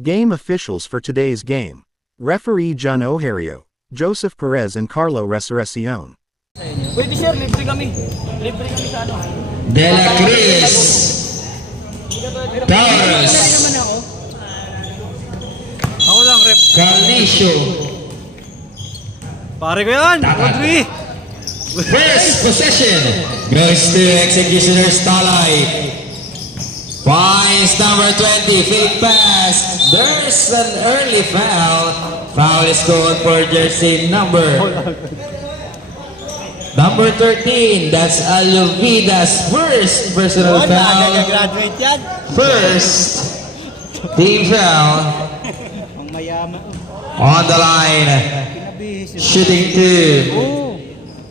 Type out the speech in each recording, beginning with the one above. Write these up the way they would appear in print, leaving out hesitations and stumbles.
Game officials for today's game. Referee John Ohario, Joseph Perez and Carlo Resurreccion. Pwede sir, libre kami. Libre kami sa ano. De La Cruz. Taurus. Ako lang, rep. Calicio. Pare ko yan, Rodri. First possession goes to Executioner's Talay. Points number 20, fake pass. There's an early foul. Foul is called for jersey number 13. That's Aluvida's first personal foul. Graduate yan. First team foul. Ang mayaman. On the line. Shooting two.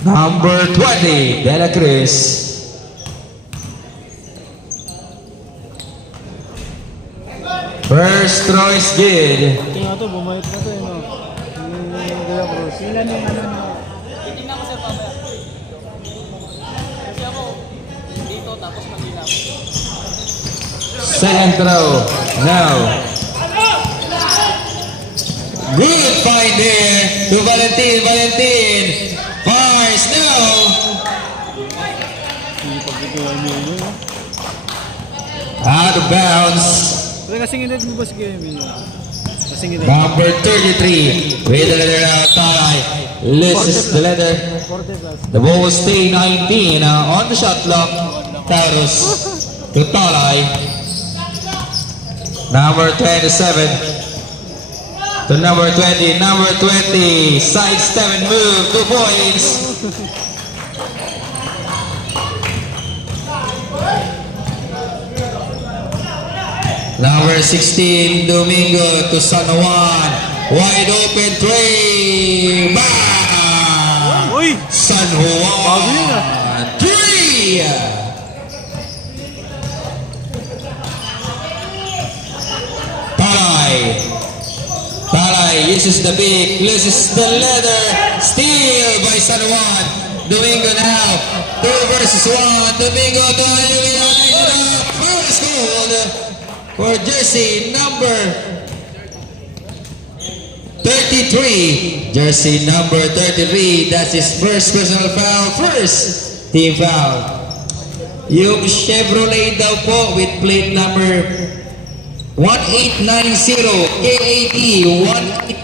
Number 20, De La Cruz. First throw is good. Tingnan to, bumayot na to, no? Sila yung ano nyo. Titignan ko sir pamaya. Kasi ako, dito tapos mag-ilap. Second throw. Now. Good find there to Valentin. Valentin. Fires. No. Out of bounds. Kasingin mo ba si Kevin? Kasingin Number 33. With the letter out. Talay. Loses the letter. The ball will stay 19 on the shot clock. Taurus to Talay. Number 27 to number 20. Number 20. Sidestep and move. 2 points. Number 16, Domingo to San Juan. Wide open three. Bang! Uy! San Juan. 3! Talay. Talay uses the big, loses the leather. Steal by San Juan. Domingo now. 2 versus 1. Domingo to Ayuvida. First goal for jersey number 33. Jersey number 33. That's his first personal foul. First team foul. Yung Chevrolet daw po with plate number 1890. KAD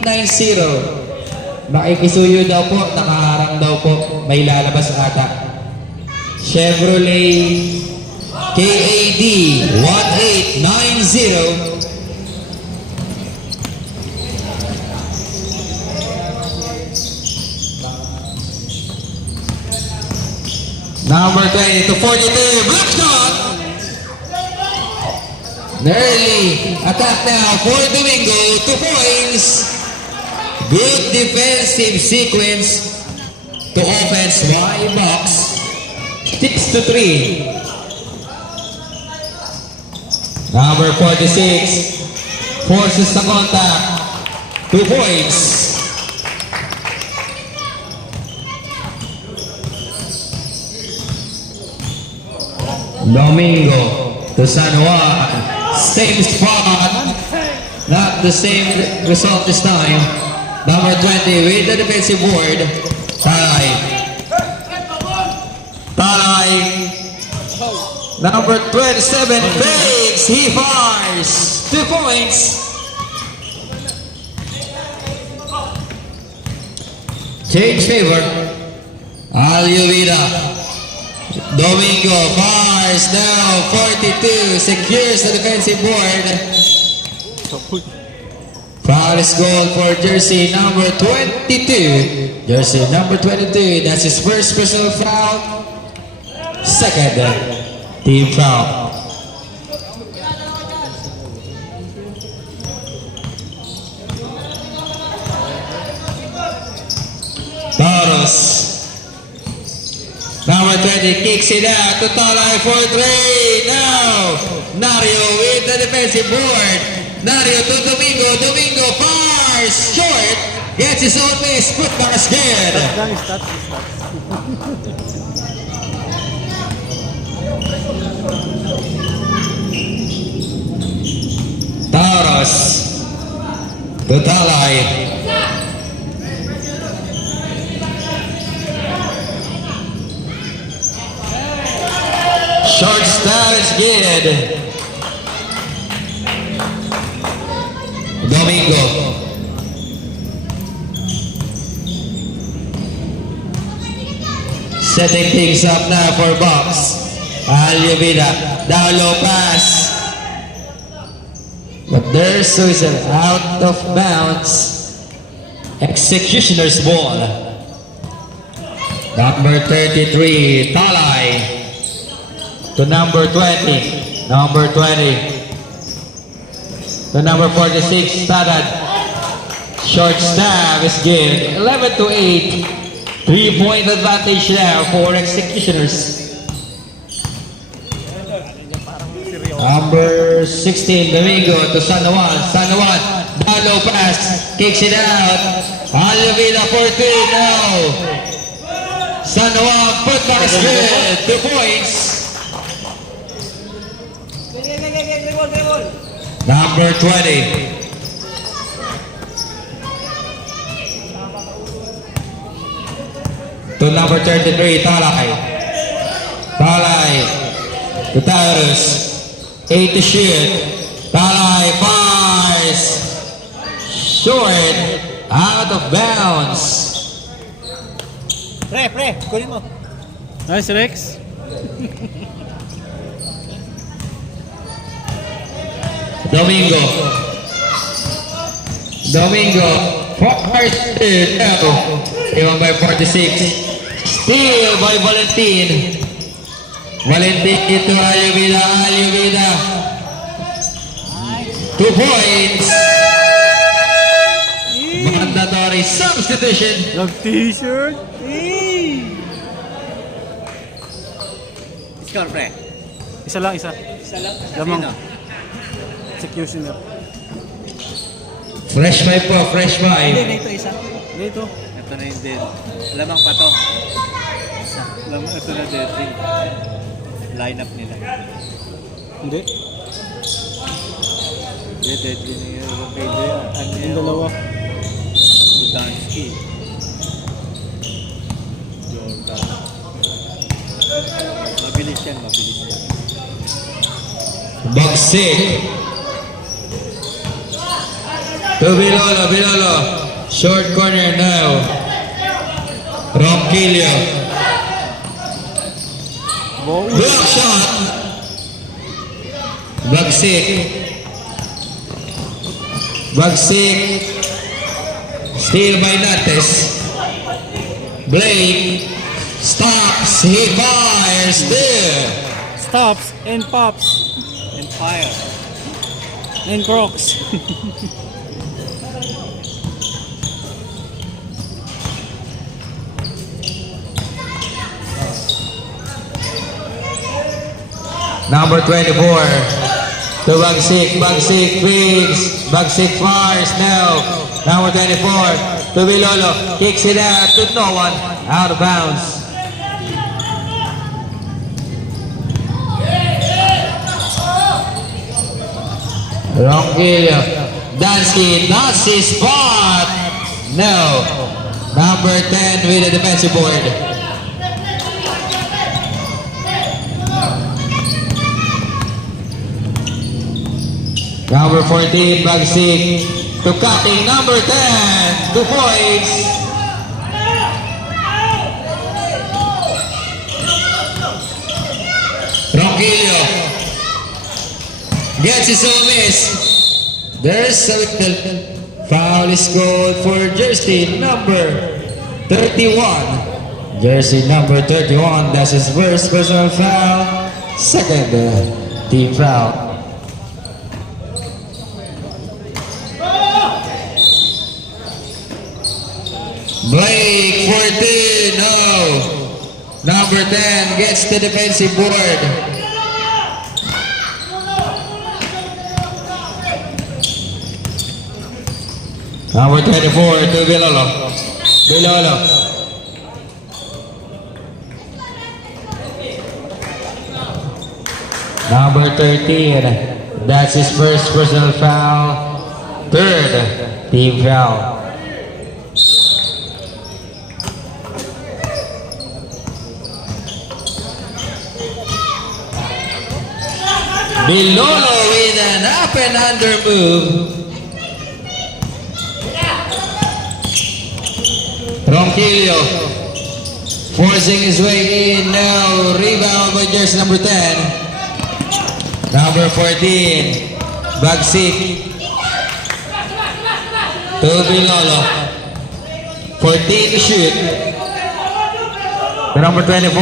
1890. Nakikisuyo daw po. Nakaharang daw po. May lalabas ata. Chevrolet KAD 1890. Number 20 to 42. Block shot. Early attack now for Domingo. 2 points. Good defensive sequence to offense. Y box. 6-3. Number 46 forces the contact. 2 points. Domingo to San Juan. Same spot. Not the same result this time. Number 20 with the defensive board. Talay. Talay. Number 27 fakes. He fires. 2 points. Change favor. Alyovida. Domingo fires now. 42. Secures the defensive board. Foul is goal for jersey number 22. Jersey number 22. That's his first personal foul. Second team foul. Taurus. Number 20 kicks it out to Talay for 3. Now, Nario with the defensive board. Nario to Domingo. Domingo fires short. Gets his own miss. Put back again. Taurus. to Talay. Short style is good. Domingo. Setting things up now for box. Aluvida. Down low pass. But there's always an out of bounds. Executioner's ball. Number 33, Talay. To number 20. Number 20. To number 46, Tadad. Short stab is good. 11 to 8. 3-point advantage now for Executioners. Number 16, Domingo to San Juan. San Juan, down low pass, kicks it out. Aluvida for 2 now. San Juan, put back is good. 2 points. Number 20. To number 33, Talay. Talay to Taurus. 8 to shoot. Talay fires. Short. Out of bounds. Pre, kunin mo. Nice, Rex. Domingo. Domingo. Fires it. No. Even by 46. Steal by Valentin. Valentin to Aluvida. Aluvida. 2 points. Mandatory substitution. Love t-shirt. Score, pre. Isa lang. Isa lang? Lamang. Executioner. Fresh five po, fresh five. Dito isa. Dito. Ito na yung dead. Lamang pa to. Lamang, ito na dead ring. Line up nila. Hindi. Hindi, dead ring yung Rompelio yan. Ano yung dalawa? Dudansky. Jordan. Mabilis yan. Bagsik. To Bilolo. Short corner now. Ronquillo. Block shot. Bagsik. Steal by Nates. Blake. Stops. He fires there. Stops and pops. And fire. And crocs. Number 24. To Bagsik. Bagsik bigs. Bagsik fires now. Number 24. To Bilolo. Kicks it out to no one. Out of bounds. Ronquillo. Dansky. That's his spot. No. Number 10 with the defensive board. Number 14, Bagsik to cutting. Number 10, 2 points. Ronquillo gets his own miss. There's a little foul is called for jersey number 31. Jersey number 31, that's his first personal foul. Second team foul. Blake 14, no. Number 10 gets the defensive board. Number 24 to Bilolo. Number 13, that's his first personal foul. Third Team foul. Bilolo with an up and under move. Ronquillo forcing his way in now. Rebound by jersey number 10. Number 14. Bagsik. To Bilolo. 14 to shoot. The number 24.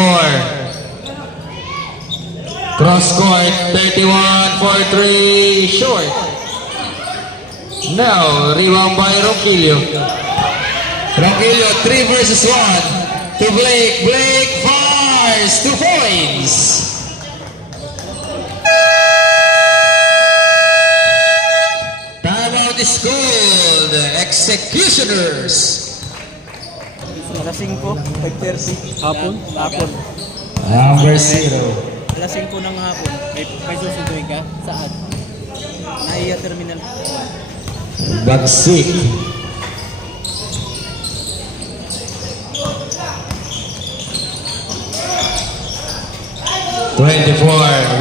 Cross court, 31 for 3, short. Now, rebound by Ronquillo. Ronquillo, 3 versus 1. To Blake. Blake fires 2 points. Timeout is called. Executioners. Alas 5, 5:30. Hapon? Hapon. Number 0. Alas 5 ng hapon. May susunduin ka? Saan? Naiya terminal. Bagsik.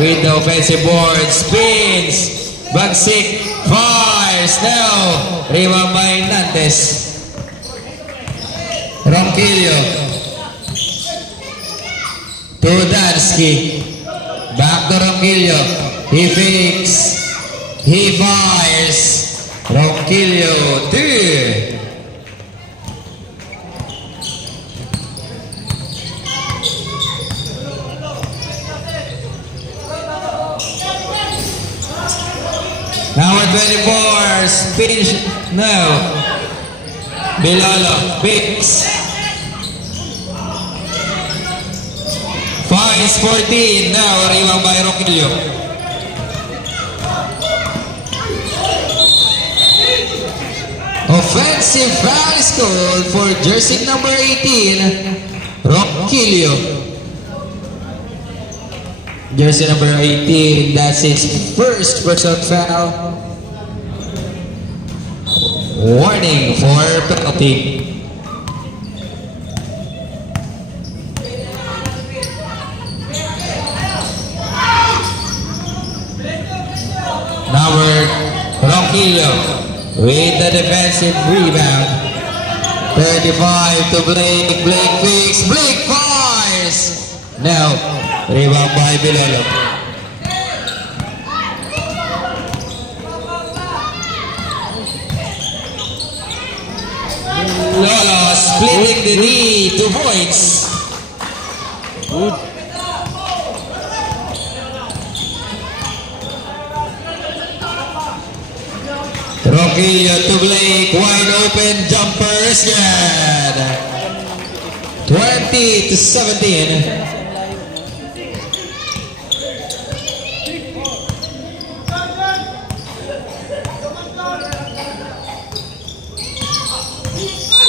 With the offensive board, spins. Bagsik fires now. Rebound by Nantes. Ronquillo. To Dansky. Back to Ronquillo. He fakes. He fires. Ronquillo 2. Number 24, spin no. Bilolo, beats. Fires 14, now rebound by Ronquillo. Offensive foul is called for jersey number 18, Ronquillo. Jersey number 18, that's his first personal foul. Warning for penalty. Number Ronquillo with the defensive rebound. 35 to Blake. Blake fakes. Blake fires. Now, rebound by Bilolo. Lolo splitting the knee, 2 points. Good. Ronquillo to Blake, wide open jumper is good. 20 to 17.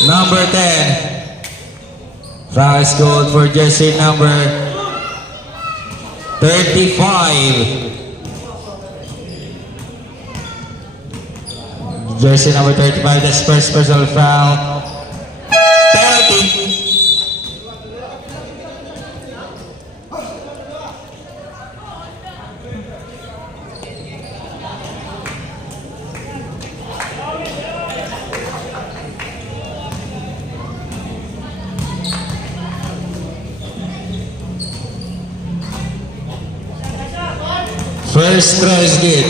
Number 10. Foul is called for jersey number 35. Jersey number 35, that's first personal foul. Penalty. First try is good.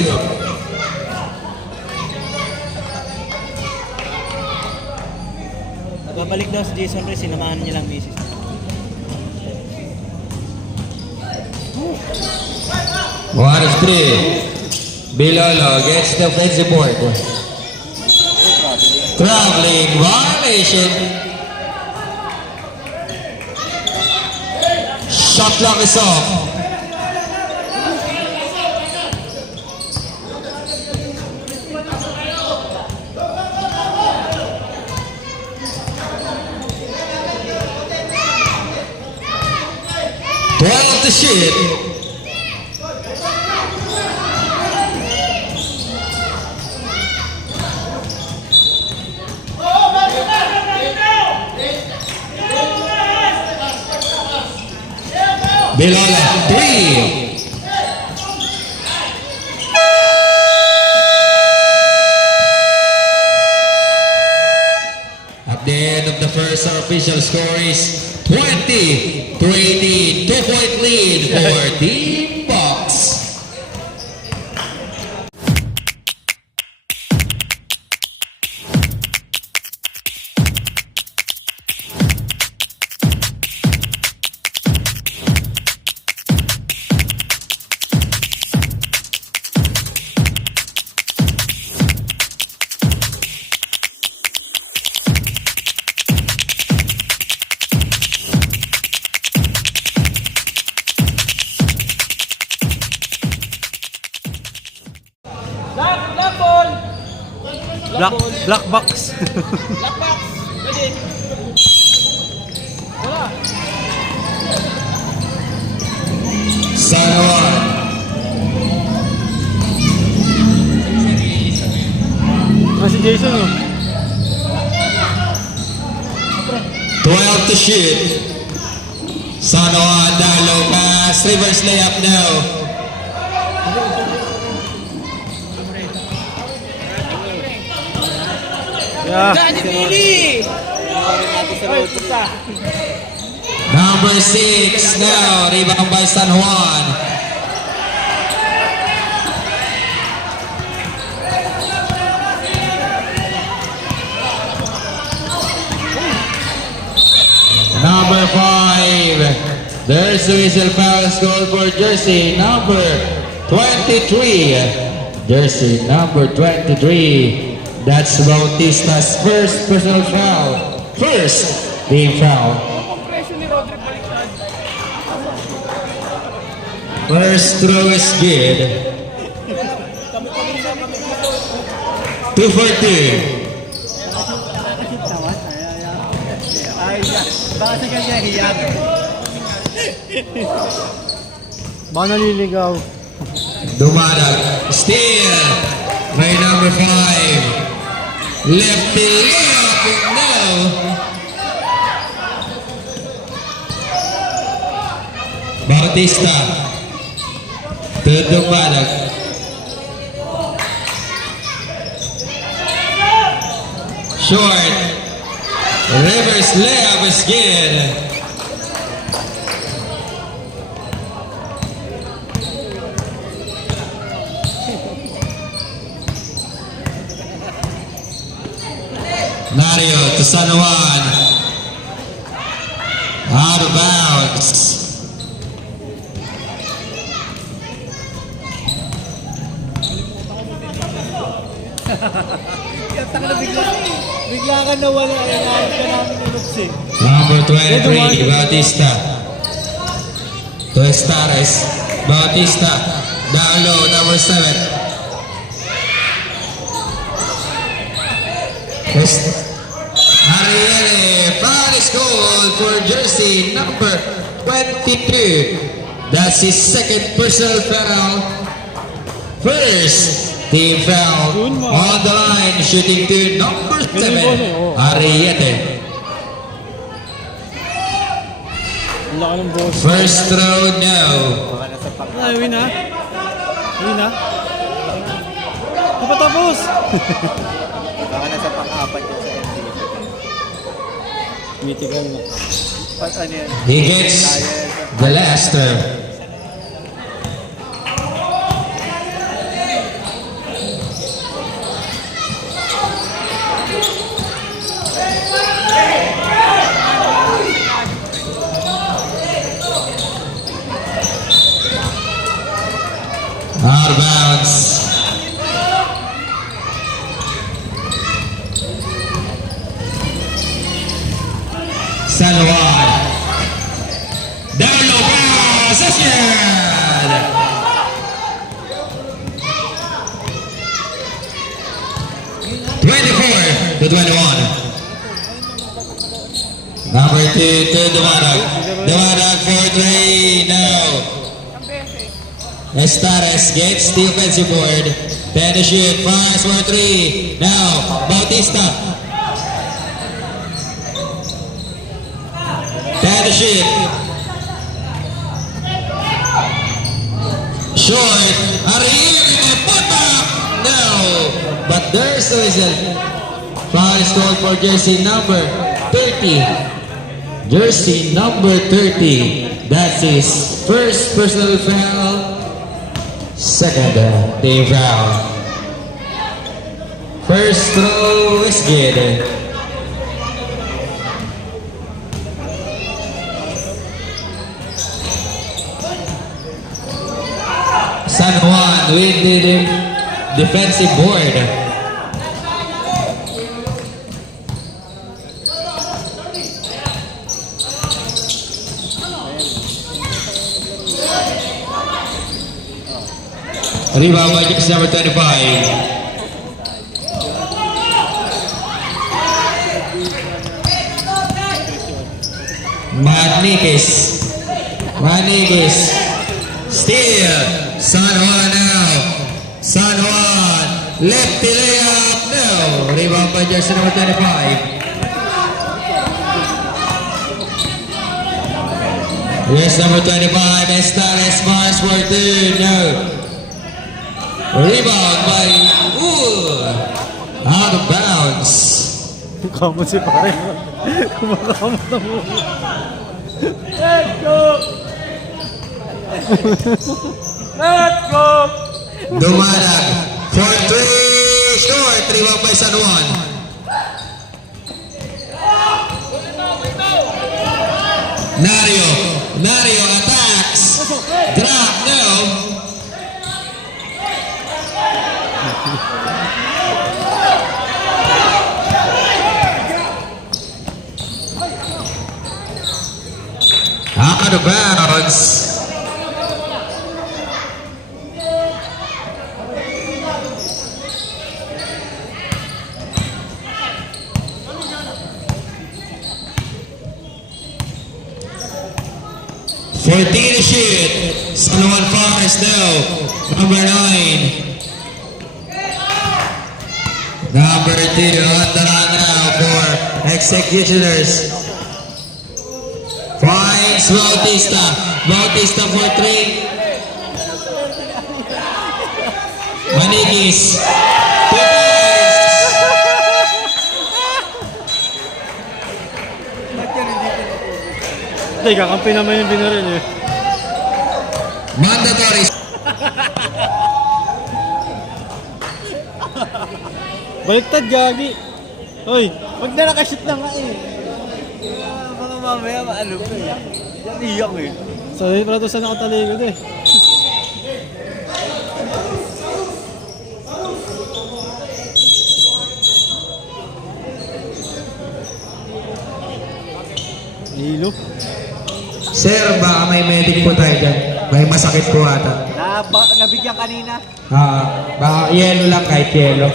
Nagbabalik daw si Jason Reyes, sinamahan niya lang misis. One of 3. Bilolo gets the offensive board. Traveling violation. Shot clock is off. The shit. Bilola, 3. At the end of the first, our official score is 20 to 18. 2-point lead for Team Bucks. Black box. Sanawan. Si Jason oh. 12 to shoot. Sanawan down low pass. Reverse layup now. Yeah. Number 6 now. Rebound by San Juan. Number 5. There's the whistle, foul goal for jersey number 23. Jersey number 23. That's Bautista's first personal foul. First team foul. First throw is good. 2 for 2. Baka sa kanya hiyan. Baka naliligaw. Dumadag. Steal by number 5. Lefty layup. No. Bautista. To Dumadag. Short. Reverse layup is good. Mario to San Juan. Out of bounds. Bigla ka nawala. Nahanap ka namin ng looks eh. Number 23, Bautista. To Estares. Bautista. Down low, number 7. Arielle, foul is goal for jersey number 22. That's his second personal foul. First team foul on the line, shooting to number 7, Ariete. Laka ng boss. First throw, no. Ay, win na. Win na. Kapatapos. Baka nasa pang-apat yun sa MVP. Mythical na. Ano yan? He gets the last throw. Out of bounds. San Juan. Down low pass. That's good. To 21. Number 2 to Dumadag. Dumadag for 3 now. Estares gets the offensive board. 10 to shoot. Fires for 3. Now, Bautista. 10 to shoot. Short. Ariel Mapata. No. But there's the whistle. Foul is called for jersey number 30. Jersey number 30. That's his first personal foul. Second team foul. First throw is good. San Juan with the defensive board. Rebound by jersey number 25. Manigues. Steal. San Juan now. San Juan. Lefty layup. No. Rebound by jersey number 25. Yes, number 25. Estares Mars for two. No. Rebound by out of bounds. Kamot si pare. Kumakamot na mo. Let's go! Let's go! Dumalag for three. Short. Rebound by San Juan. Nario attacks. Drop. No. Out of bounds. Fourteen to shoot. San Juan Farmers now. Number 9. Number 2 on the run now for Executioners. Finds Bautista. Bautista for 3. Manigues. 2 points. Hindi, kakampi naman yung binaril eh. Mandatory. Baliktad, gagi. Hoy, wag na nakashoot na nga eh. Baka mamaya maano ko eh. Yan iyak eh. Sorry pala to sa nakatalikod eh. Hilo. Sir, baka may medic po tayo dyan. May masakit po ata. Nabigyan kanina. Baka yellow lang, kahit yellow.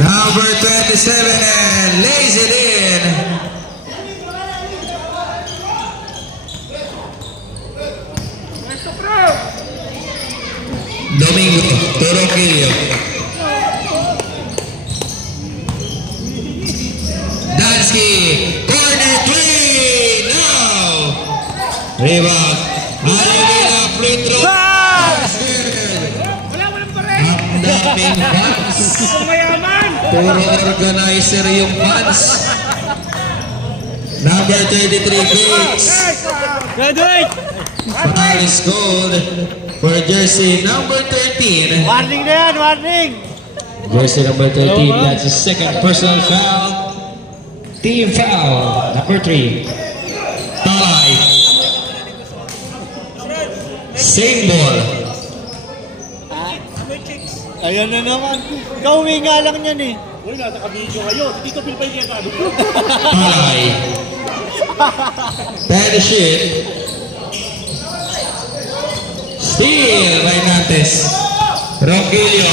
Number 27 lays it in. Domingo Toroquillo. Dansky, corner 3. Now. Rebound. Alivina free throw. Ang daming fans. Puro organizer yung fans. Number 33 Biggs. Graduate! Foul is called for jersey number 13. Warning na yan, warning! Jersey number 13, that's his second personal foul. Team foul, number 3. Talay. Same ball. Ayan na naman. Gawin nga lang yan eh. Uy, naka-video kayo. Dito Pilipay niya ka. Talay. 10 to shoot. Steal by Nantes. Ronquillo.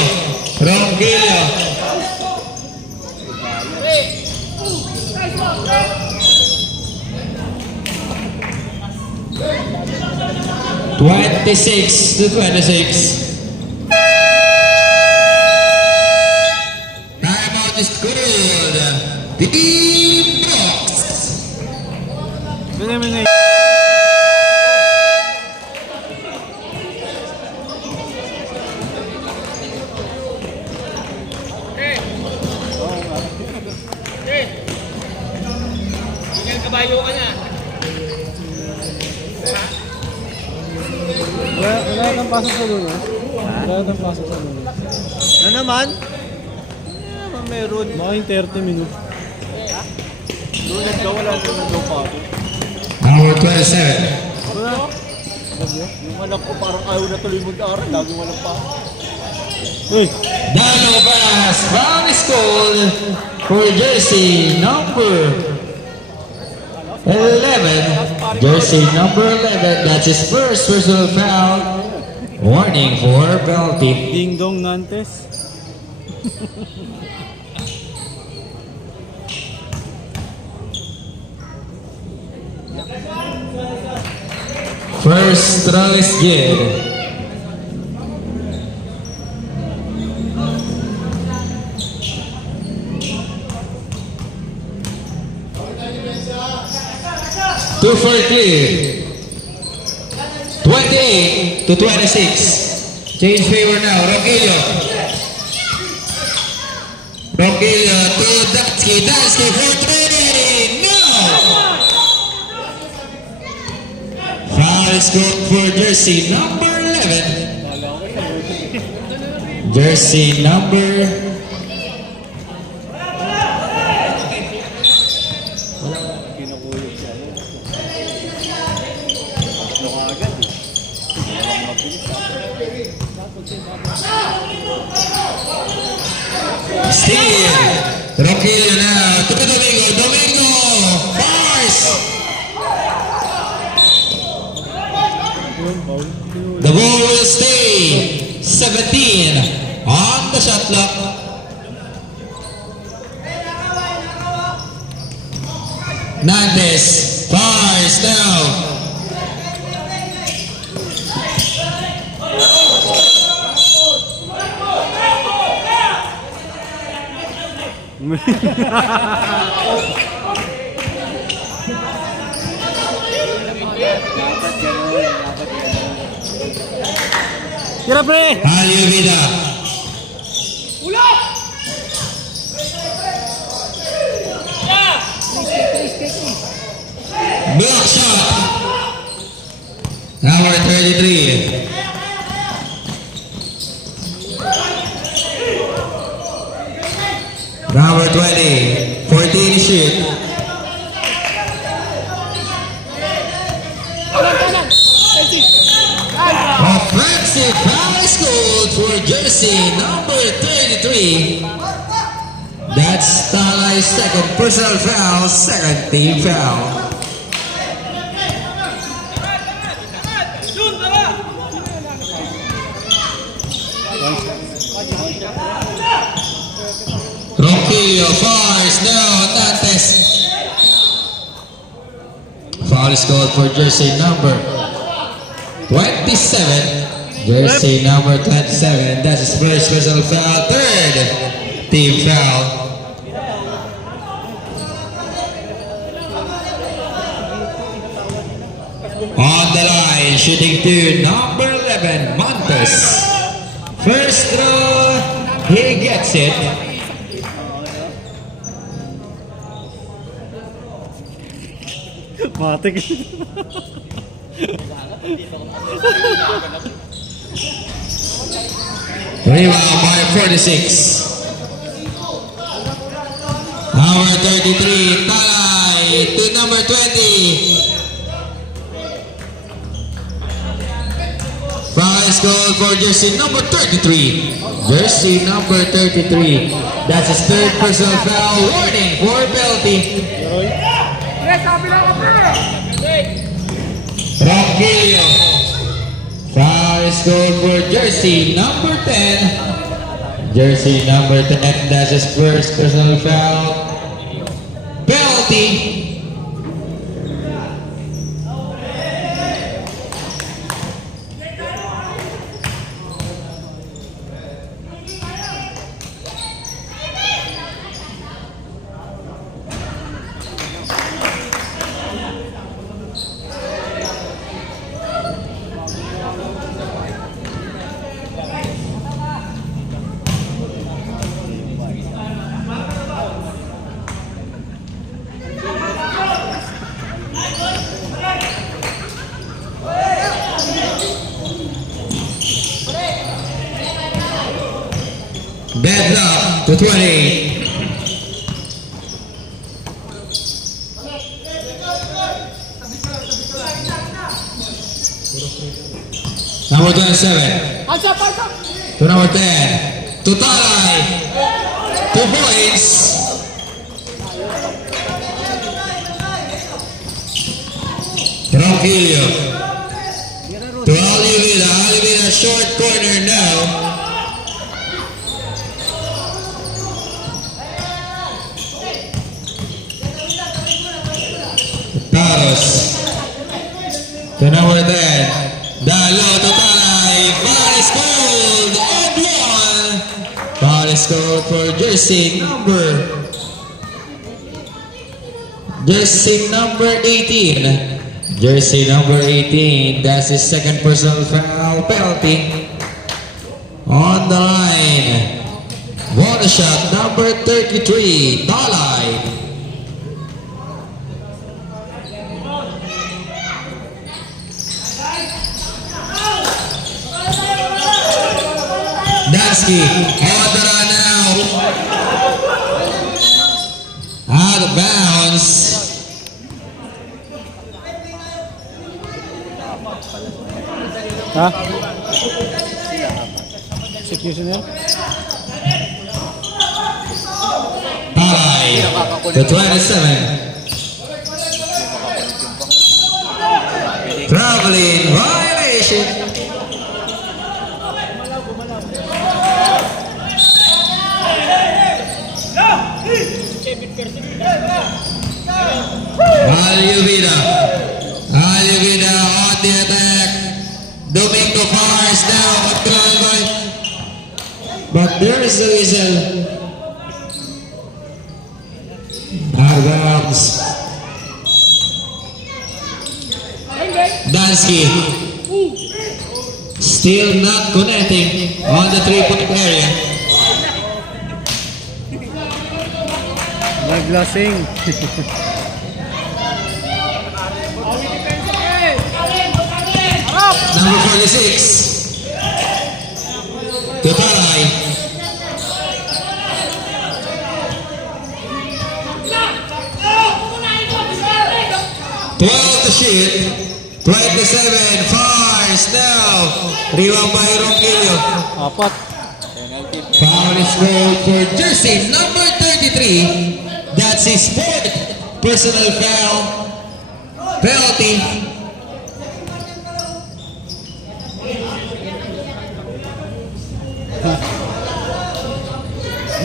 26-26. Timeout is called. Team Box. Minay. Kabayo ka na. Wala nang pasok sa dulo. Wala nang pasok sa dulo. Ano naman? Meron. Mga yung 30 minutes. Doon ka, wala naman daw pa ako. Number 27. Wala. Yung anak ko parang ayaw na tuloy mag-aaral. Lagi walang pa. Uy! Dano pass. Foul is called for jersey number 11. Jersey number 11. That's his first personal foul. Warning for penalty. Ding Dong Nantes. First throw is good. Two for clear. 28-26. Change favor now. Rogelio. Rogelio to Dansky. Dansky for three. No! Foul is good for jersey number 11. Jersey number Steal. Rogelio now to Domingo. Domingo. Bars. The ball will stay 17 on the shot clock. Nantes. Bars now. Tira pre! Halio Vida. Block shot. Number 33. Number 20. 14 shoot. Offensive foul is called for jersey number 33. That's Talai's second personal foul, second team foul. Rogelio fires, no, Nantes. Foul is called for jersey number 27. Jersey number 27. That's his first personal foul. Third team foul. On the line, shooting two, number 11, Montes. First throw, he gets it. Matik. Rebound by 46. Number 33, Talay to number 20. Foul is called for jersey number 33. Jersey number 33. That's his third personal foul. Warning for penalty. Rogelio. Foul is called for jersey number 10. Jersey number 10. That's his first personal foul. Penalty. to 20. Number 27 to number 10 to Talay. 2 points. Ronquillo to Alivida. Alivida short corner now. Taros to number 10. Dalo to Talay. Foul is called and one. Foul is called for jersey number 18. Jersey number 18. That's his second personal foul penalty. On the line. Bonus shot number 33. Talay. Dansky on the run now. Out of bounds. Ha? Executioner? Talay to 27. Traveling violation. Aluvida on the attack. Domingo fires now. But there is a whistle. Out of bounds. Dansky still not connecting on the 3-point area. Naglasing. Number 46 to Talay. To shoot. 27 fires now. Rebound by Ronquillo. Apat. Foul is called for jersey number 33. That's his fourth personal foul penalty.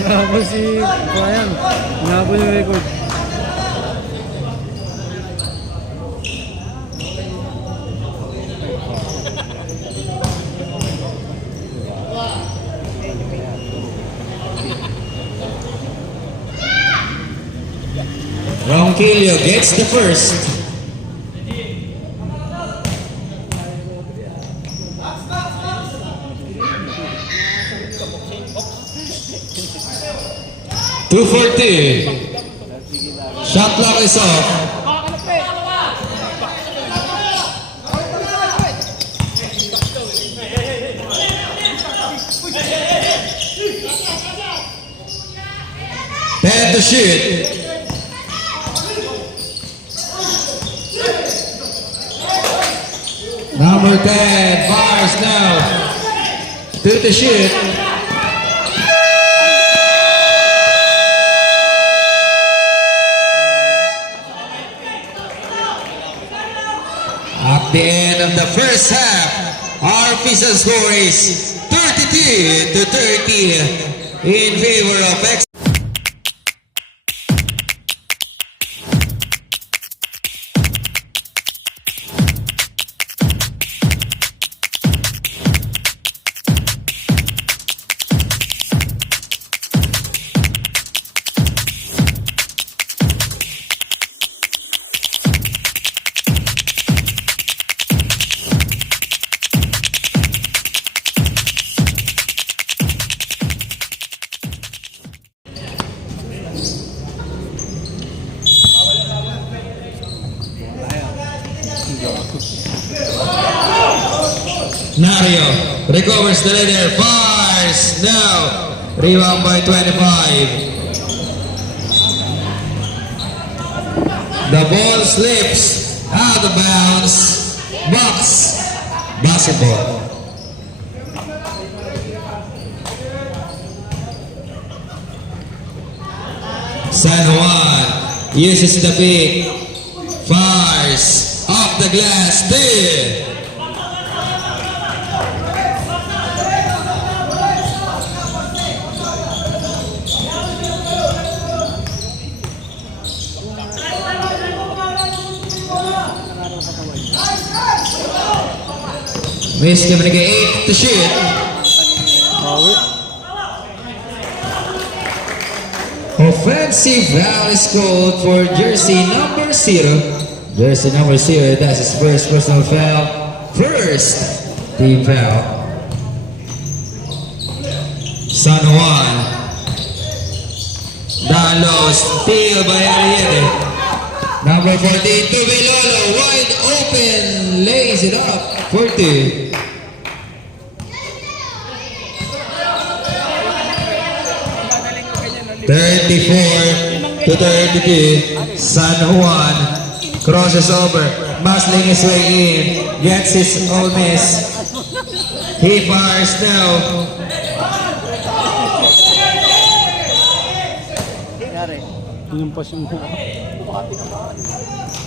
Nahabol si Brian. Nahabol yung record. Ronquillo gets the first. Two for two. Shot clock is off. Ten to shoot. Number 10 fires now. 2 to shoot. At the end of the first half, our official score is 32 to 30 in favor of X. Nario recovers the leader, fires now Rebound by 25. The ball slips out of bounds. Bucks basketball. San Juan uses the pick, fires off the glass, steal. Miss Kamanigay 8 to shoot. Offensive foul is called for jersey number 0. Jersey number 0, that's his first personal foul. First team foul. San Juan. Down low, steal by Ariete. Number 14, Tubilolo, wide open, lays it up for 2. 34 to 32. San Juan crosses over, muscling his way in, gets his own miss. He fires now. Tinumpas yung mukha.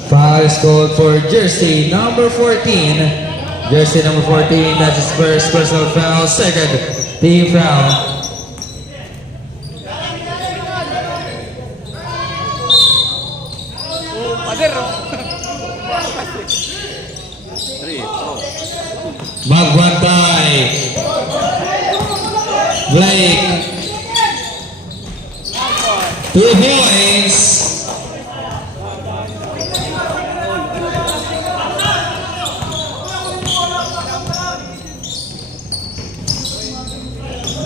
Foul is called for jersey number 14. Jersey number 14, that's his first personal foul, second team foul. Magbantay. Blake. 2 points.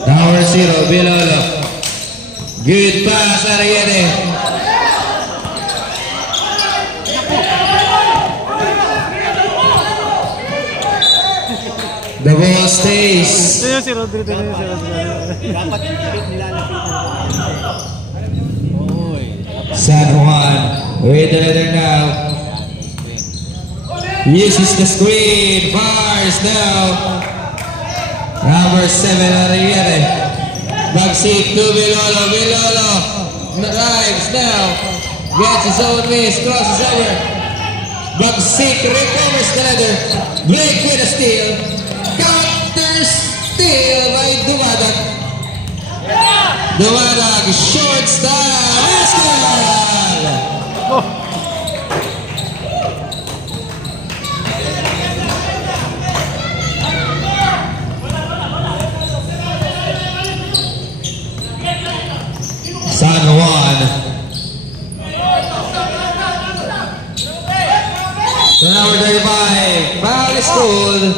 Number 0, Bilolo. Good pass, Ariete. The ball stays. Ito yung si Rodrigo. Dapat nilalapitan. San Juan with the letter now. Uses the screen. Fires now. Number 7, Ariete. Bagsik to Bilolo. Bilolo drives now. Gets his own miss. Crosses over. Bagsik recovers the letter. Blake with a steal. Counter steal by Dumadag. Dumadag, short style. San Juan. So number 35, foul is called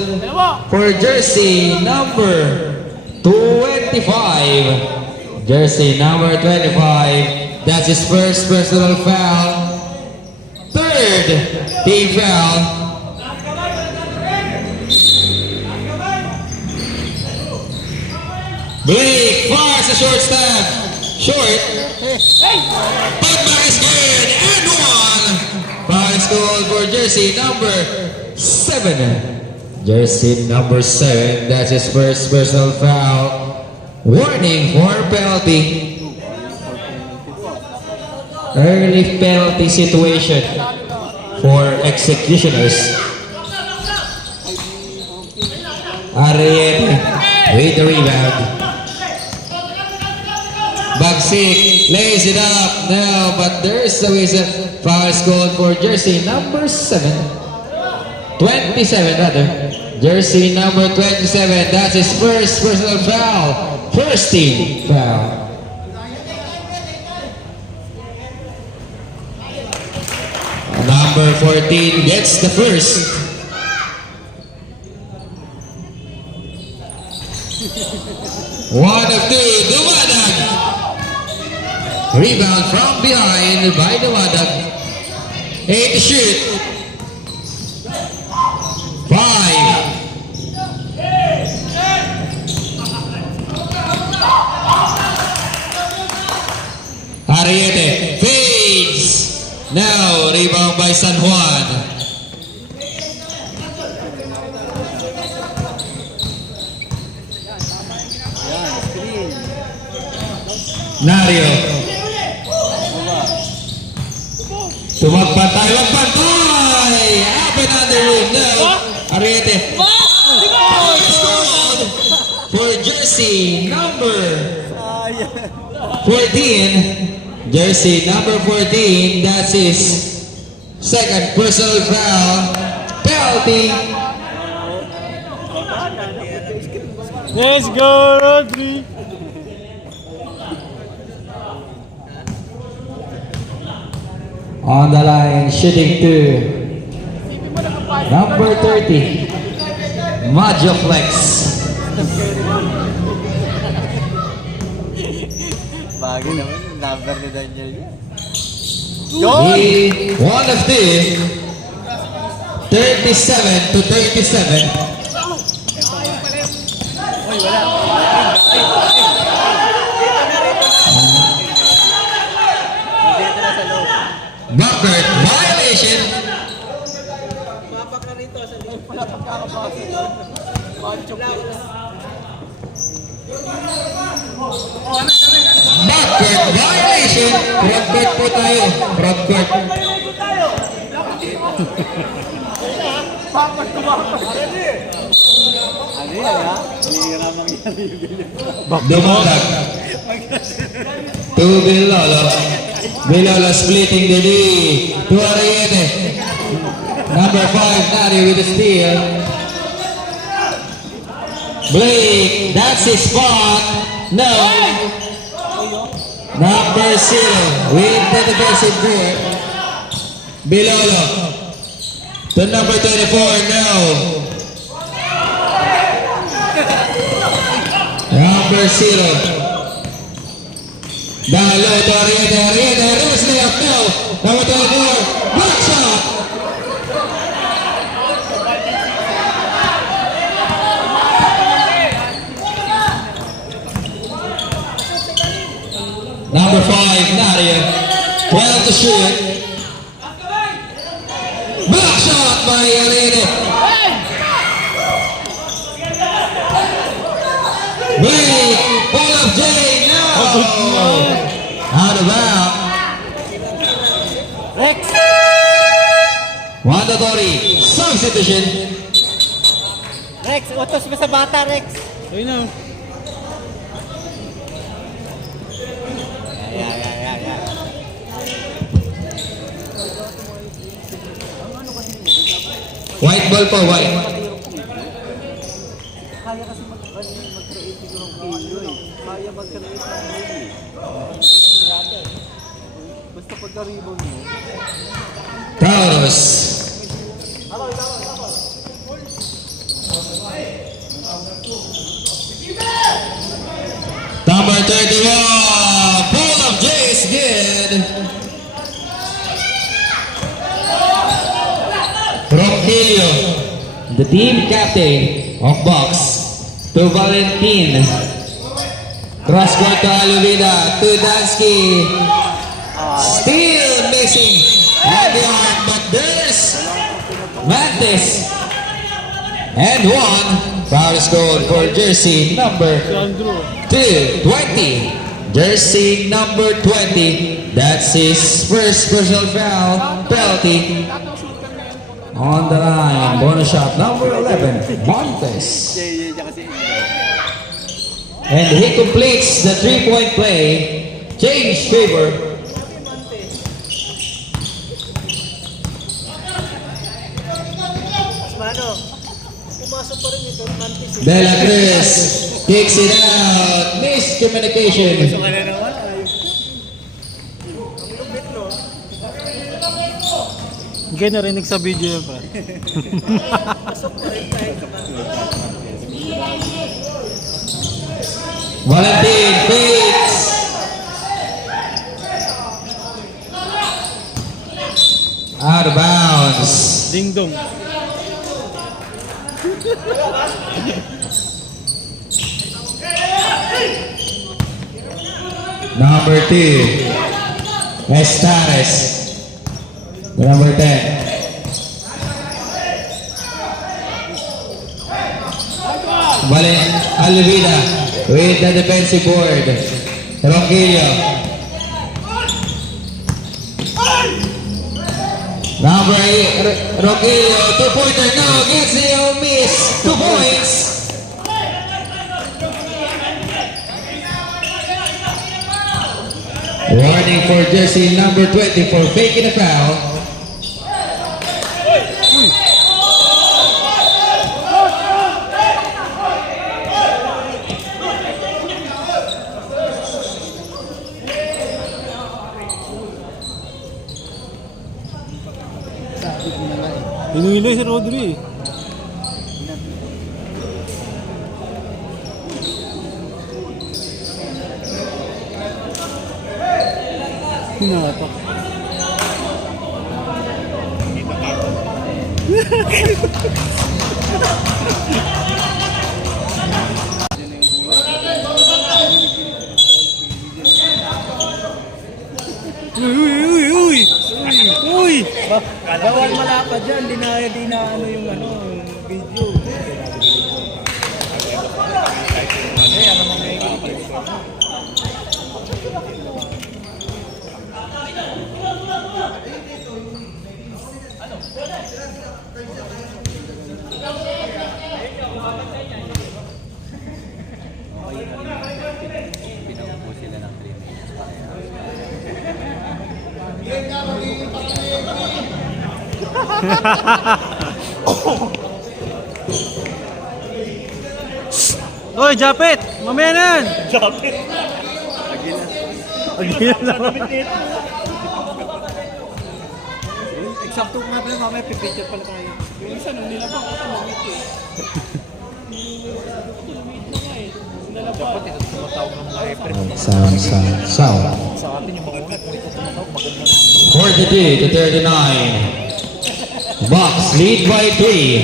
for jersey number 25. Jersey number 25, that's his first personal foul. Third team foul. Blake fires a short step. Short. Putback is good and 1. Foul is called for jersey number 7. Jersey number 7, that's his first personal foul. Warning for penalty. Early penalty situation for executioners. Ariete with the rebound. Bagsik lays it up now, but there's a whistle. Foul is called for jersey number 7. 27 rather. Jersey number 27, that's his first personal foul. First team foul. Number 14 gets the first. One of 2, Dumadag. Rebound from behind by Dumadag. 8 to shoot. 5. by San Juan. Yan, screen. Nario. Tumagpantay, magpantay! Up and under room. No. Ariete. For jersey number Sayang. 14. Jersey number 14. That's his second personal foul. Penalty. Let's go, Rodri. On the line, shooting two. Number 30. Majoflex. Bagay naman yung number ni Daniel yan. He one of two. 37 to 37. Uy, wala. Dito na sa loob. Bucket violation. Bucket violation. Frontcourt po tayo. Frontcourt. Ano yan, ha? Hindi nga mangyari yung ganyan. Dumalag. To Bilolo. Bilolo splitting the lead. To Ariete. Number 5, Nari with the steal. Blake, that's his spot. No. Number 0 with the defensive board. Bilolo. To number 24, no. Number 0. Dalo to Ariete, Ariete, reverse layup, no. Number 24, block shot. Number 5, Nadia. 12 to shoot. Block shot by Ariete. Blake, ball of J, no! Out of bounds. Rex! Mandatory substitution. Rex, utos mo sa bata, Rex. Uy na. Yeah. White ball po, white. Kaya kasi mag-create ng kilo eh. Kaya mag-create ng kilo eh. Basta pagka-rebound mo. Taurus. Number 31, ball of J is good. Rogelio, the team captain of box, to Valentin. Cross court to Aluvida, to Dansky. Still missing heavy arm, but there's Mantis. And one foul score for jersey number 20. Jersey number 20. That's his first personal foul. Penalty. On the line, bonus shot number 11, Montes. And he completes the 3-point play. Change favor. Mano, pumasok pa rin ito, Mantis. De La Cruz kicks it out. Miscommunication. Wala naman. Hindi narinig sa video yun pa. Valentin fakes. Out of bounds. Ding dong. Number 2, Estares. The Number 10. Valen Alvida with the defensive board. Ronquillo. Number 8, Ronquillo, 2-pointer, no, gets the miss, 2 points. Warning for jersey number 20 for faking a foul. Hinuli si Rodri. Hinapak. Uy! Bawal malapad dyan, di na ano yung video. Ano mo may Pinaupo sila ng 3 minutes pareha. Oy, Japet! Mamaya na yan! Japet! Agilan lang. Eksakto nga pala mamaya, pipicture pala tayo. Yung isa nung nilabang ako, mamit eh. Dapat ito tumatawag ng mga referee. Sound. Sa atin yung mga unat, kung ito tumatawag, maganda. 43-39. Bucks lead by 3.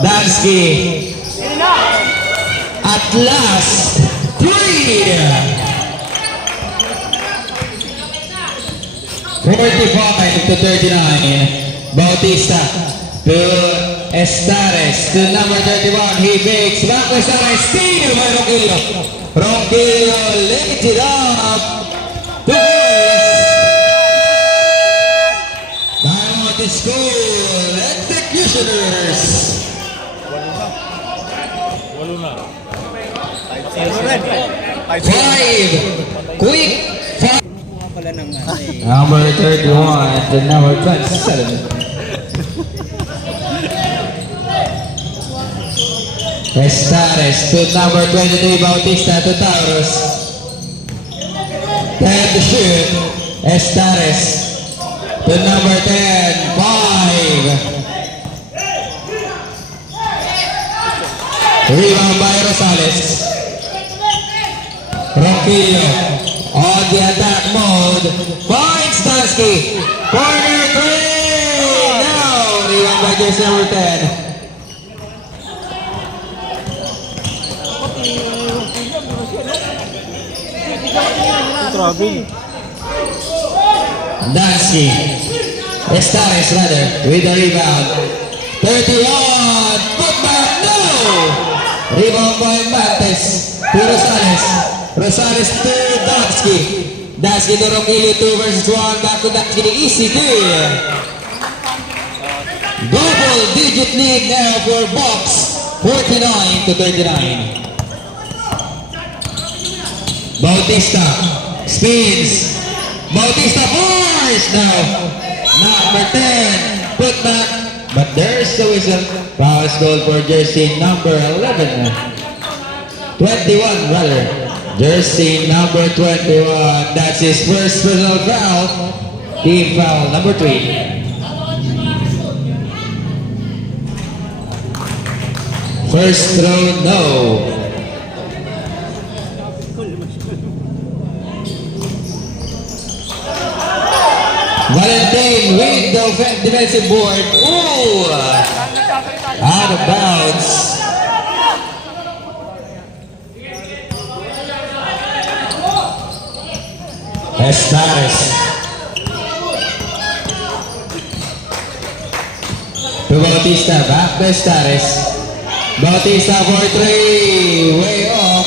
Dansky. At last, 3. 45-39. Bautista to Estares to number 31. He makes back to Estares. Steal by Ronquillo. Ronquillo lays it up. 2 points. Time out the school. Executioners. Walo na. 5. Quick. 5. Pala ng Number 31 to number 27. Estares to number 23, Bautista to Taurus. 10 to shoot. Estares to number 10, 5. Rebound by Rosales. Ronquillo on the attack mode. Finds Dansky. Corner 3. Now, rebound by jersey number 10. Travel. Dansky. Estares rather with the rebound. 31. Put back. No. Rebound by Mantes to Rosales. Rosales to Dansky. Dansky to Ronquillo 2 versus 1. Back to Dansky. The easy clear. Double digit lead now for Bucks. 49-39. Bautista spins. Bautista force now. Number 10 put back, but there's the whistle. Foul goal for jersey number 11. 21 rather. Jersey number 21. That's his first personal foul. Team foul number 3. First throw, no. Valentin with the defensive board. Ooh! Out of bounds. Estares. To Bautista, back to Estares. Bautista for 3, way off.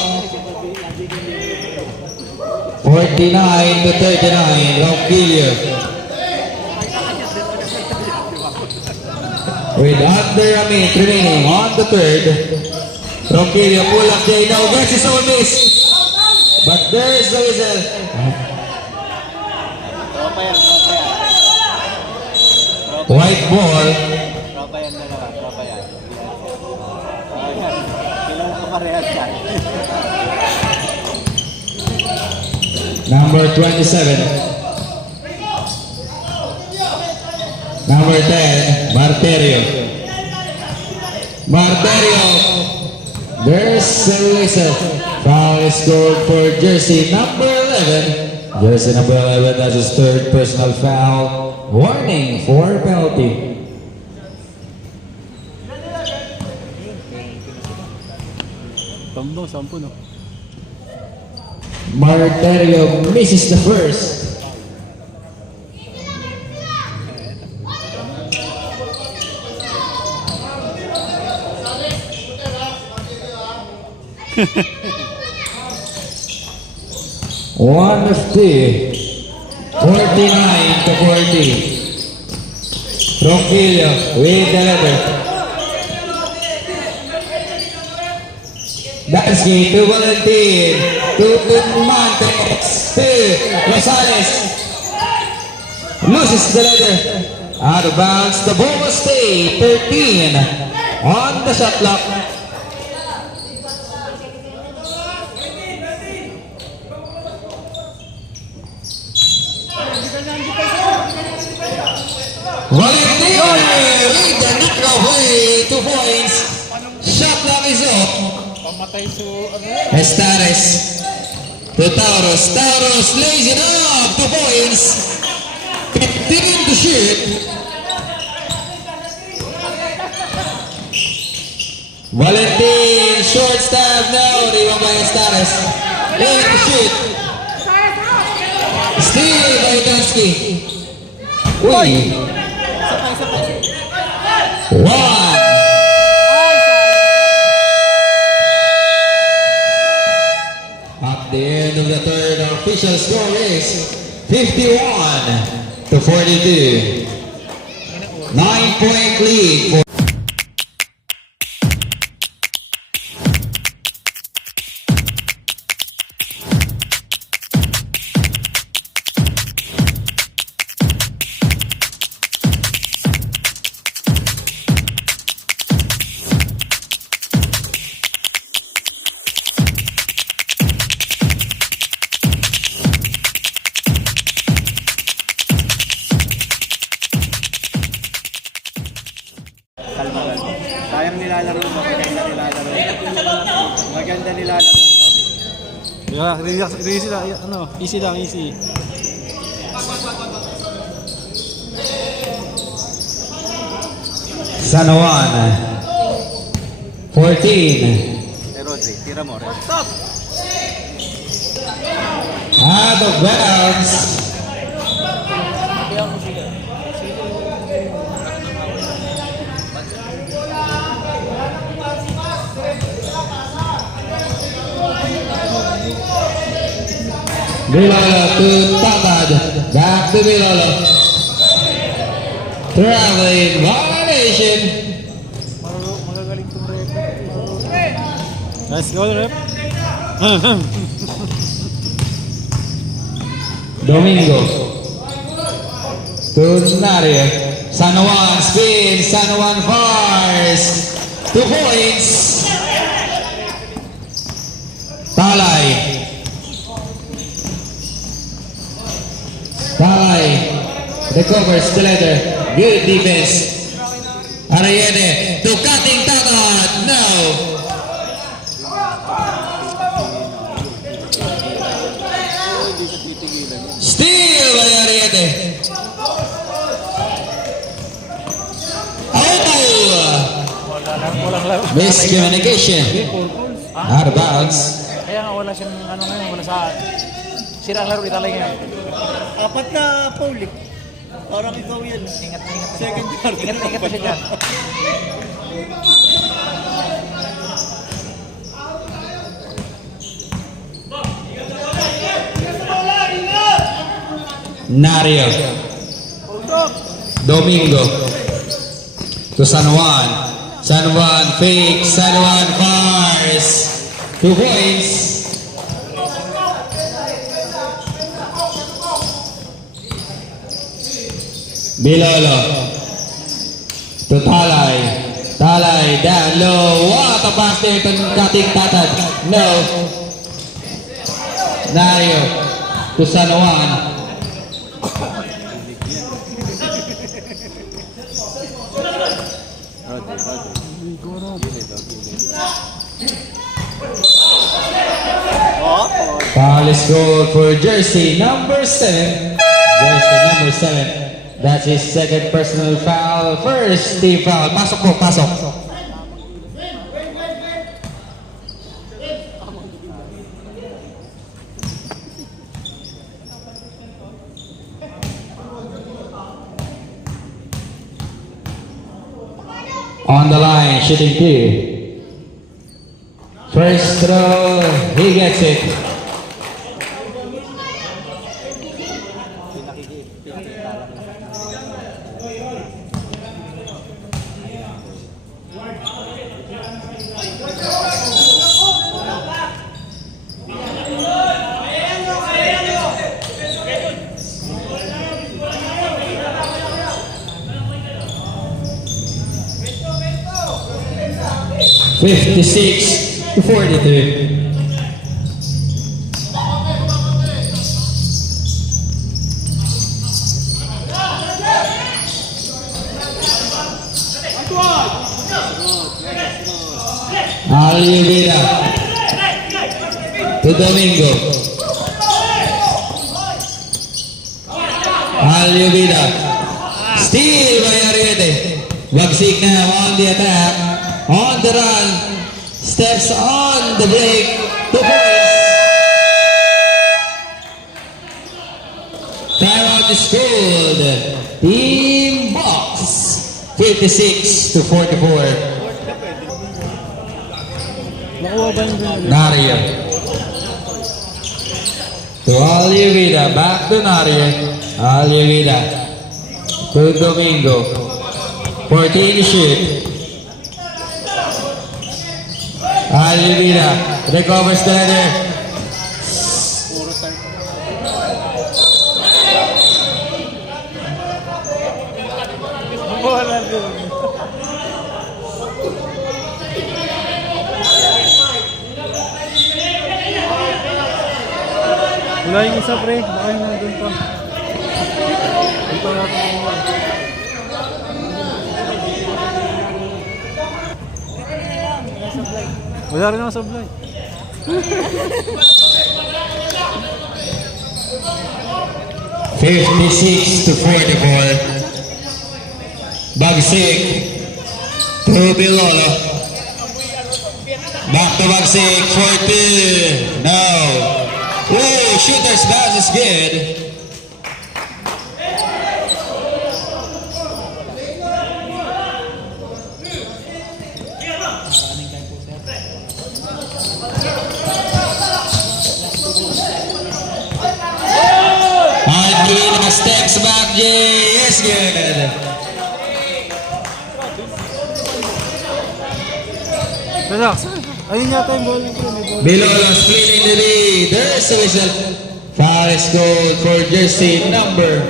49 to 39, Ronquillo. With under a minute remaining on the third, Ronquillo pull up Jay now gets his own miss. But there's the whistle. Tropa yan, tropa yan. White ball. Tropa yan dalawa, tropa yan. Ayan. Kailangan ko parehas yan. Number 27. Number 10, Marterio. Marterio. There's the whistle. Foul is scored for jersey number 11. Jersey number 11 has his third personal foul. Warning for penalty. Tambo, 10 no? Marterio misses the first. One of two. 49 to 40. Ronquillo with the letter. Dansky to Valentin. To Montes. To Rosales. Loses the letter. Out of bounds. The ball will stay 13 on the shot clock. Valentin with the knock away, 2 points. Shot clock is up. Pamatay so, Estares to Tauros. Tauros lays it up, 2 points. Continuing to shoot. Valentin, short stab now. Rebound by Estares. Able to shoot. Steal by Dansky. Uy. One. At the end of the third, our official score is 51 to 42. 9-point lead for Kalma lang. Sayang nilalaro mo, maganda nilalaro mo. Maganda nilalaro mo. yeah, relax, easy lang, ano, easy lang, easy. San Juan 14. Rodri, tira mo, Rodri. Out of bounds. Bilolo to Tatad. Back to Bilolo. Traveling violation. Magagaling itong rep. Nice goal, rep. Domingo. To Nario. San Juan spin. San Juan fires. 2 points. Talay. Talay. Recovers the letter. Good defense. Arayede to cutting Tatad. No. Steal by Ariete. Walang laro. Miscommunication. Out of bounds. Kaya nga wala siyang, ano ngayon, wala sa sirang laro italay ngayon. Apat na foul eh. Parang ikaw yan. Ingat na ingat. Second card. Ingat pa siya dyan. Nario. Domingo. To San Juan. San Juan fake. San Juan fires. 2 points. Bilolo. To Talay. Talay down low. What a pass there to Kating Tatad. No. Nario. To San Juan. Foul is called for jersey number 7. Jersey number 7. That's his second personal foul. First team foul. Pasok po, pasok. On the line, shooting 2. First throw, he gets it. $56-42. Alivida to Domingo. Alivida. Steal by Arriete. Wagsik na on the attack. On the run. Steps on the break. 2 points. Timeout is called. Team Box. 56-44. Nario. To Alivida. Back to Nario. Alivida. To Domingo. 14 to shoot. Alivida. Recovers the leather. Wala yung isa pre, baka yung nandun pa. Dito natin mo. Wala rin ako sablay. $56-44. Bagsik to Bilolo. Back to Bagsik for 2. No. Oh, shooter's bounce is good. Alkina steps back, Jay. Yes, good. Relax. Ayun yata yung ball. Bilolo splitting the lead. There's a whistle. Foul is called for jersey number.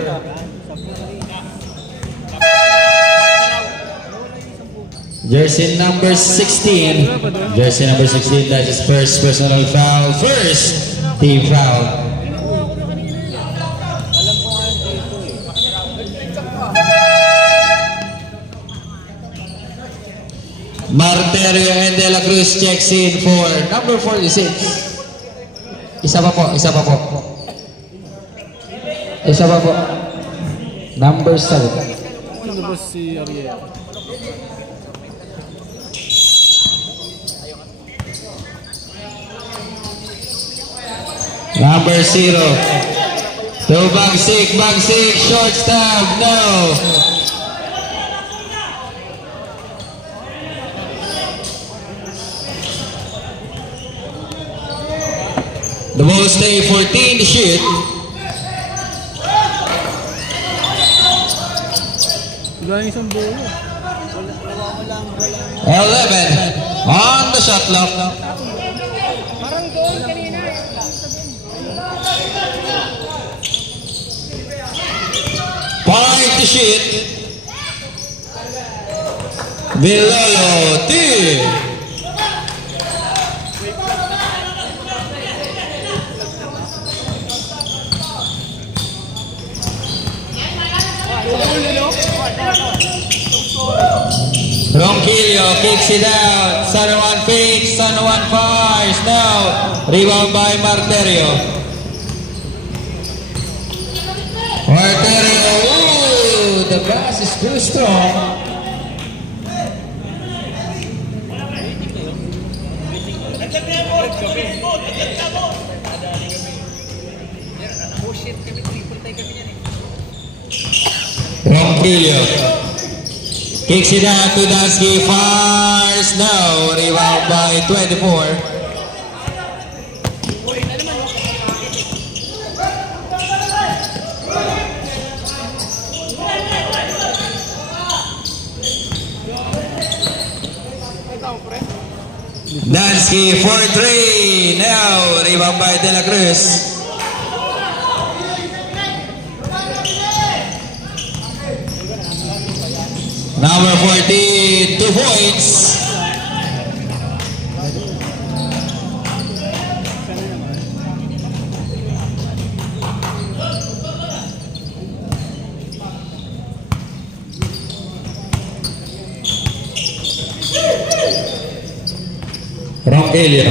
Jersey number 16. Jersey number 16. That's his first personal foul. First team foul. Marterio and De La Cruz checks in for number 46. Isa pa po, isa pa po. Isa pa po. Number 7. Ano ba si Ariel? Number 0. To Bagsik, short stab, no. The ball stay 14 to shoot. Wala yung isang bola. 11 on the shot clock. Parang goal kanina. Five to shoot. Vilolo, two. Ronquillo kicks it out. San Juan fakes. San Juan fires. Now rebound by Marterio. Marterio. Ooh, the pass is too strong. Ronquillo kicks it out to Dansky, fires, no, rebound by 24. Dansky for three, no, rebound by De La Cruz. Number 14, 2 points. Ronquillo.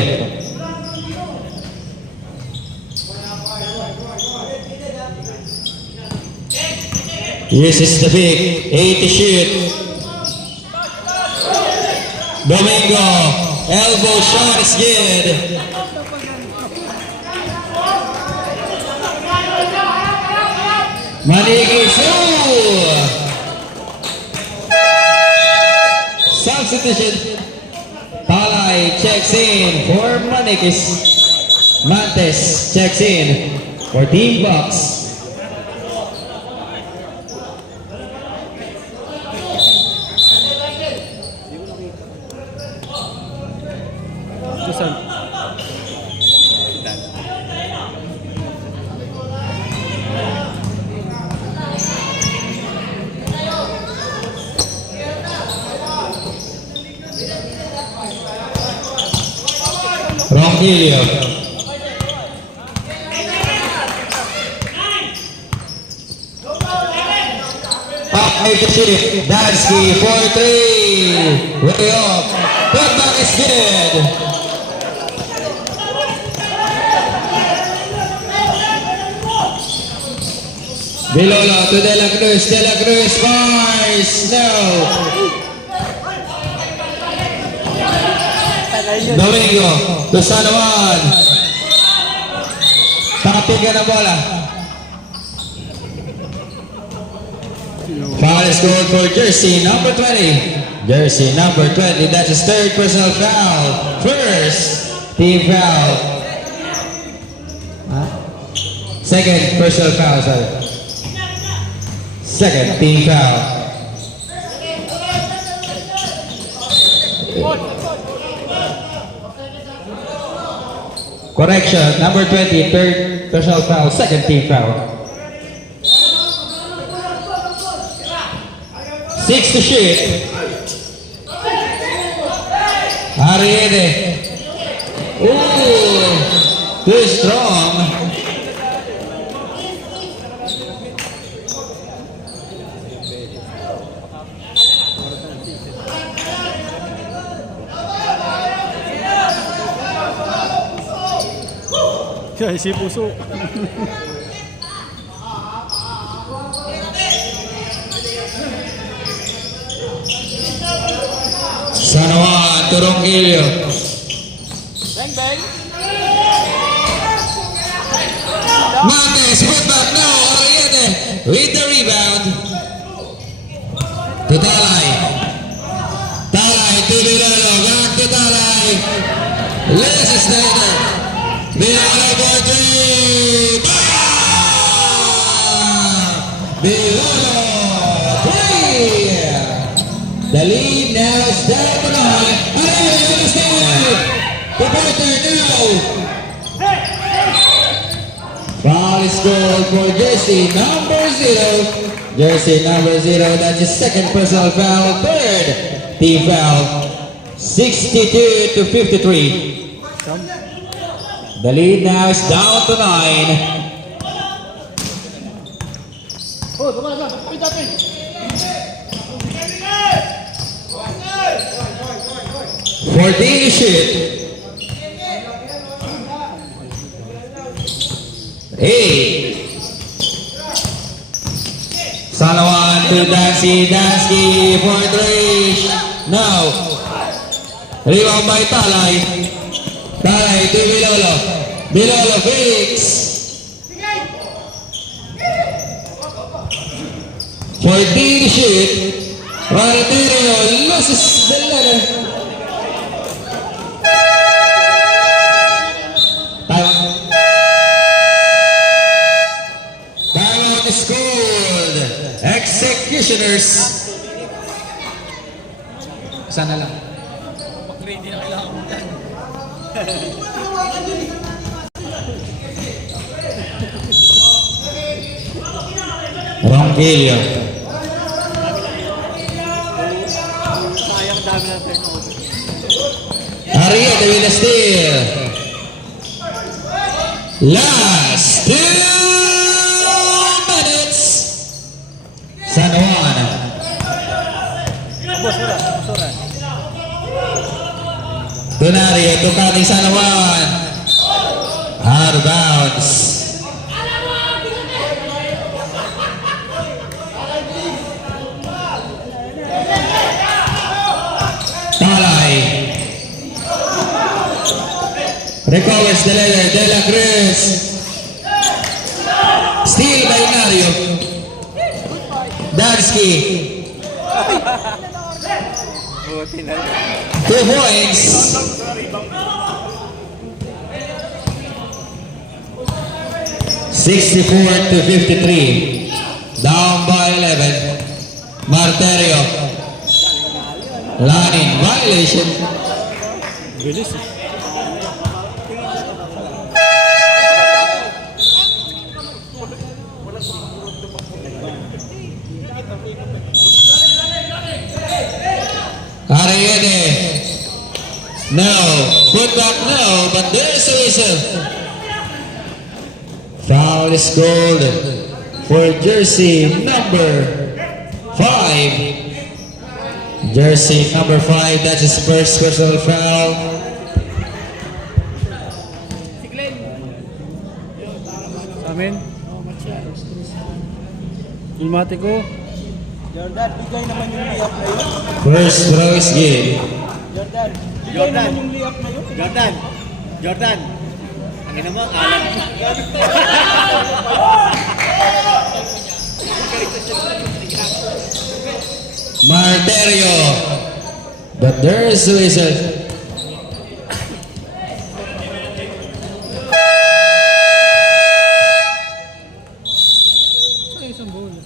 This is the big 8 to shoot. Domingo, elbow shot is good. Manigis, substitution. Palay checks in for Manigis. Mantes checks in for Team Bucks. Susan. Ronquillo. Up 8 to shoot. Dansky for 3. Way up. Put back is good. Vilolo to De La Cruz. De La Cruz fires. No. Domingo to San Juan. Tapping ka na bola. Foul is called for jersey number 20. Jersey number 20. That's his third personal foul. First team foul. Second personal foul, sorry. Second team foul. Correction, number 20, third personal foul, second team foul. 6 to shoot. Arriete. Ooh, too strong. Siya, si Puso. San Juan to Ronquillo. Bang, bang. Montes, put back, no. to Talay. Talay to Bilolo. Back to Talay. This is the leader. Bilolo for three. Bilolo, three. The lead now is down to 9. The quarter now. Foul is called for jersey number 0. Jersey number 0, that's his second personal foul. Third team foul. 62 to 53. The lead now is down to 9. 14 to shoot. 8. Salawan to Dansky. Dansky for 3. No. Rebound by Talay. Talay to Bilolo. Bilolo fix. 14 to shoot. Martirio loses the letter. Timeout is called. Executioners. Sana lang. Mag-ready na kailangan mo dyan. Ronquillo. Sayang dami ng turnover. Arrieta with a steal. Last 2 minutes. San Juan. Basura. Donario to Kati San Juan. Out of bounds. Talay. Recovers the leather. De La Cruz. Steal by Nario. Dansky. Buti na. 2 points. (64 to 53). Down by 11. Marterio. Line violation. Bilis eh. Arriete. No. Put back no, but there's a whistle. Foul is called for jersey number 5. Jersey number 5, that's his first personal foul. Amen. Ilmatico. Jordan, bigay naman yung layup na yun. First throw is good. Jordan, bigay naman yung layup na yun. Jordan. Ang ina mo, alam mo. Marterio. But there's a whistle.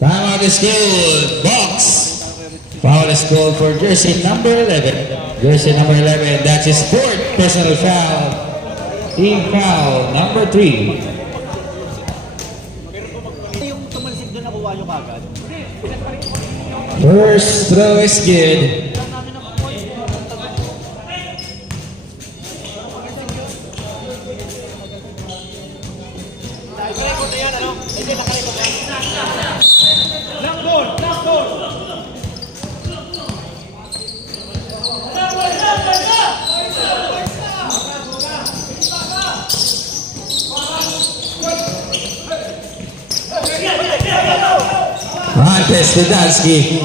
Timeout is called. Box. Foul is called for jersey number 11. Jersey number 11, that's his fourth personal foul. Team foul number 3. Yung tumalsik doon nakuha nyo kagad. First throw is good. Montes to Dansky.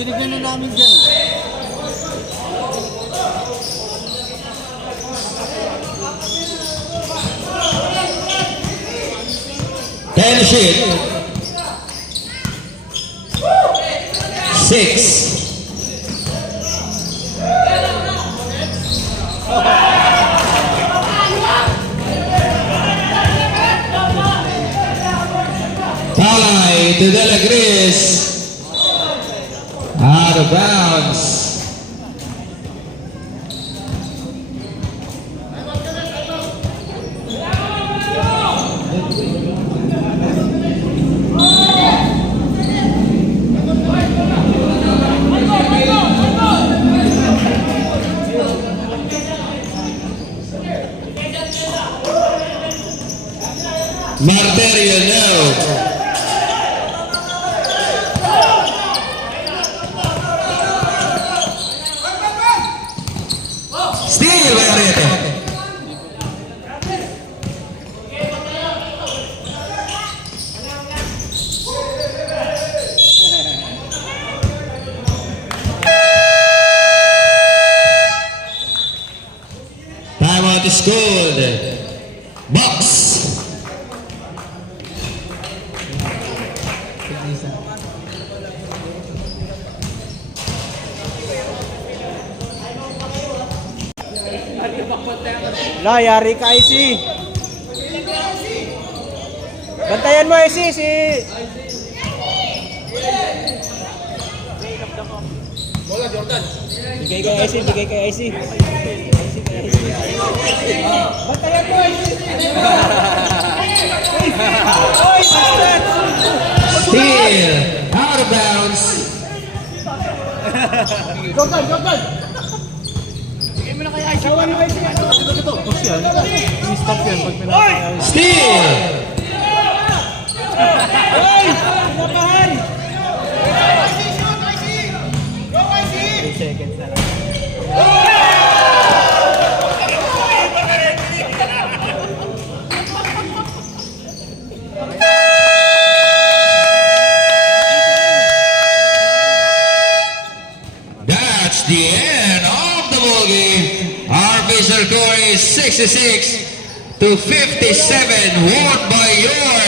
Tinignan na namin dyan. Ten shoot. 6. Tie to De La Gris. Out of bounds. Marterio, no. Steal by Arrieta. Timeout is called. Box. La, yari ka, IC. Bantayan mo, IC, si... Bola, Jordan. Bigay kay IC, bigay kay IC. Bantayan mo, IC. Oy, master! Steal. Out of bounds. Jordan, Jordan! Sawan mo, IC. I-stop yan pag pinapakain. Steal. Oy! Pinapahan! 3 seconds na lang. That's the end of the ball game. Our official score is 66 to 57, won by your